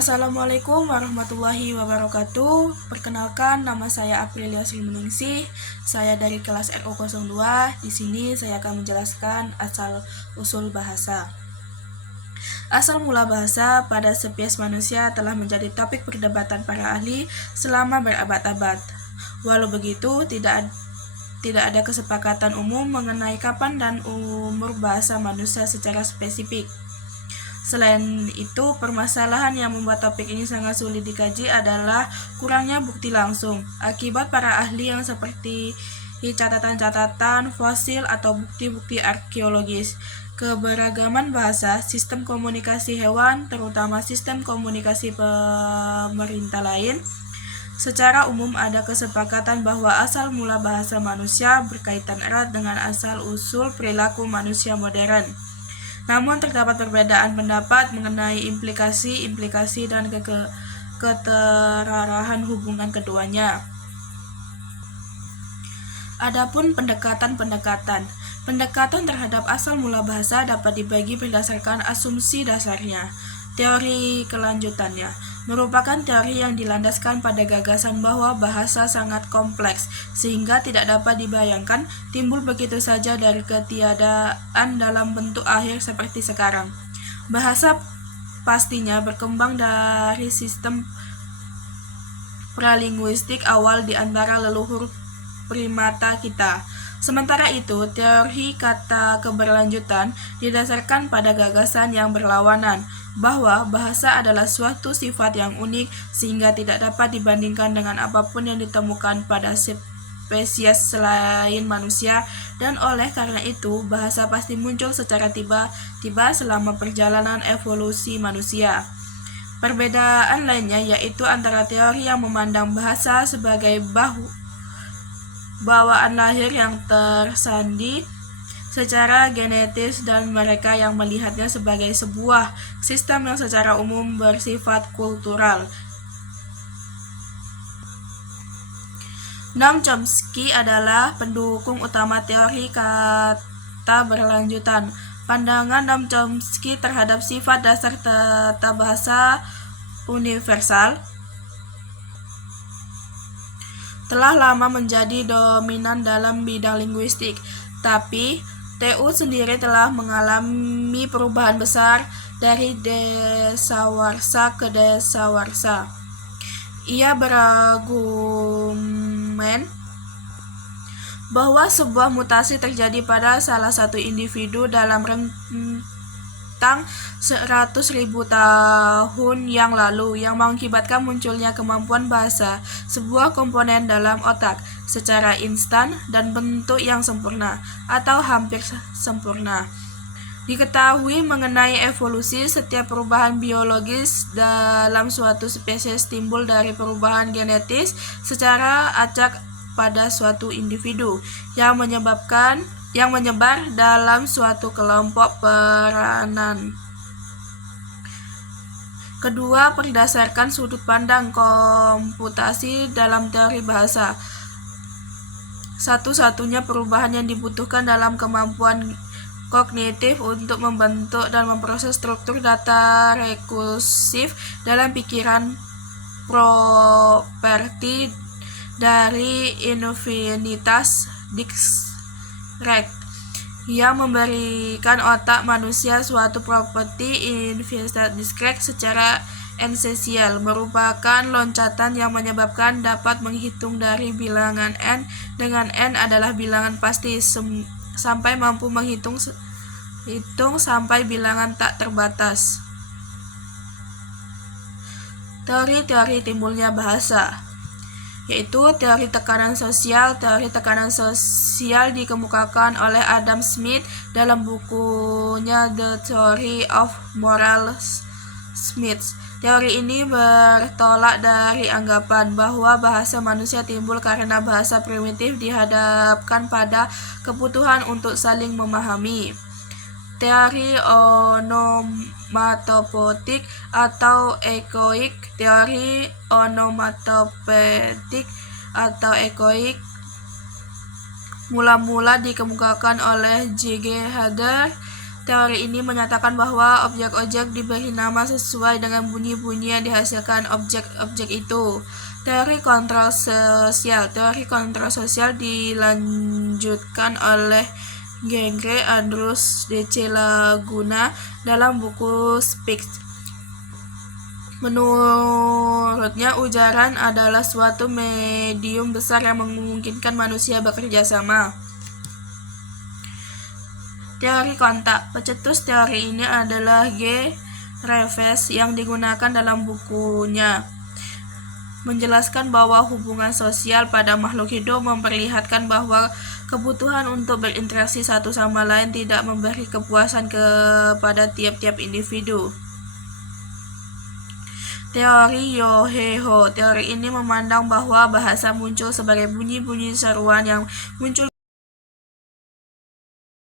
Assalamualaikum warahmatullahi wabarakatuh. Perkenalkan, nama saya Aprilia Srimeningsih. Saya dari kelas RO02. Di sini saya akan menjelaskan asal-usul bahasa. Asal mula bahasa pada spesies manusia telah menjadi topik perdebatan para ahli selama berabad-abad. Walau begitu, tidak ada kesepakatan umum mengenai kapan dan umur bahasa manusia secara spesifik. Selain itu, permasalahan yang membuat topik ini sangat sulit dikaji adalah kurangnya bukti langsung akibat para ahli yang seperti catatan-catatan fosil atau bukti-bukti arkeologis. Keberagaman bahasa, sistem komunikasi hewan, terutama sistem komunikasi pemerintah lain. Secara umum ada kesepakatan bahwa asal mula bahasa manusia berkaitan erat dengan asal-usul perilaku manusia modern. Namun terdapat perbedaan pendapat mengenai implikasi dan keterarahan hubungan keduanya. Adapun pendekatan terhadap asal mula bahasa dapat dibagi berdasarkan asumsi dasarnya. Teori kelanjutannya merupakan teori yang dilandaskan pada gagasan bahwa bahasa sangat kompleks sehingga tidak dapat dibayangkan timbul begitu saja dari ketiadaan dalam bentuk akhir seperti sekarang. Bahasa pastinya berkembang dari sistem pralinguistik awal di antara leluhur primata kita. Sementara itu, teori kata keberlanjutan didasarkan pada gagasan yang berlawanan, bahwa bahasa adalah suatu sifat yang unik sehingga tidak dapat dibandingkan dengan apapun yang ditemukan pada spesies selain manusia, dan oleh karena itu, bahasa pasti muncul secara tiba-tiba selama perjalanan evolusi manusia. Perbedaan lainnya yaitu antara teori yang memandang bahasa sebagai bawaan lahir yang tersandi secara genetis dan mereka yang melihatnya sebagai sebuah sistem yang secara umum bersifat kultural. Noam Chomsky adalah pendukung utama teori kata berlanjutan. Pandangan Noam Chomsky terhadap sifat dasar tata bahasa universal telah lama menjadi dominan dalam bidang linguistik, tapi TU sendiri telah mengalami perubahan besar dari dasawarsa ke dasawarsa. Ia berargumen bahwa sebuah mutasi terjadi pada salah satu individu dalam rentang 100.000 tahun yang lalu yang mengakibatkan munculnya kemampuan bahasa, sebuah komponen dalam otak, secara instan dan bentuk yang sempurna atau hampir sempurna. Diketahui mengenai evolusi, setiap perubahan biologis dalam suatu spesies timbul dari perubahan genetis secara acak pada suatu individu yang menyebar dalam suatu kelompok peranan. Kedua, berdasarkan sudut pandang komputasi dalam teori bahasa, satu-satunya perubahan yang dibutuhkan dalam kemampuan kognitif untuk membentuk dan memproses struktur data rekursif dalam pikiran properti dari infinitas discrete yang memberikan otak manusia suatu properti infinitas discrete secara esensial, merupakan loncatan yang menyebabkan dapat menghitung dari bilangan n dengan n adalah bilangan pasti sampai mampu menghitung sampai bilangan tak terbatas. Teori-teori timbulnya bahasa yaitu teori tekanan sosial. Teori tekanan sosial dikemukakan oleh Adam Smith dalam bukunya The Theory of Moral Smith. Teori ini bertolak dari anggapan bahwa bahasa manusia timbul karena bahasa primitif dihadapkan pada kebutuhan untuk saling memahami. Teori onomatopoetik atau ekoik. Teori onomatopoetik atau ekoik mula-mula dikemukakan oleh J.G. Heather. Teori ini menyatakan bahwa objek-objek diberi nama sesuai dengan bunyi-bunyi yang dihasilkan objek-objek itu. Teori kontrol sosial. Teori kontrol sosial dilanjutkan oleh Gengre Andrus D.C. Laguna dalam buku Speech. Menurutnya, ujaran adalah suatu medium besar yang memungkinkan manusia bekerja sama. Teori kontak. Pencetus teori ini adalah G. Reeves yang digunakan dalam bukunya, menjelaskan bahwa hubungan sosial pada makhluk hidup memperlihatkan bahwa kebutuhan untuk berinteraksi satu sama lain tidak memberi kepuasan kepada tiap-tiap individu. Teori Yoheho. Teori ini memandang bahwa bahasa muncul sebagai bunyi-bunyi seruan yang muncul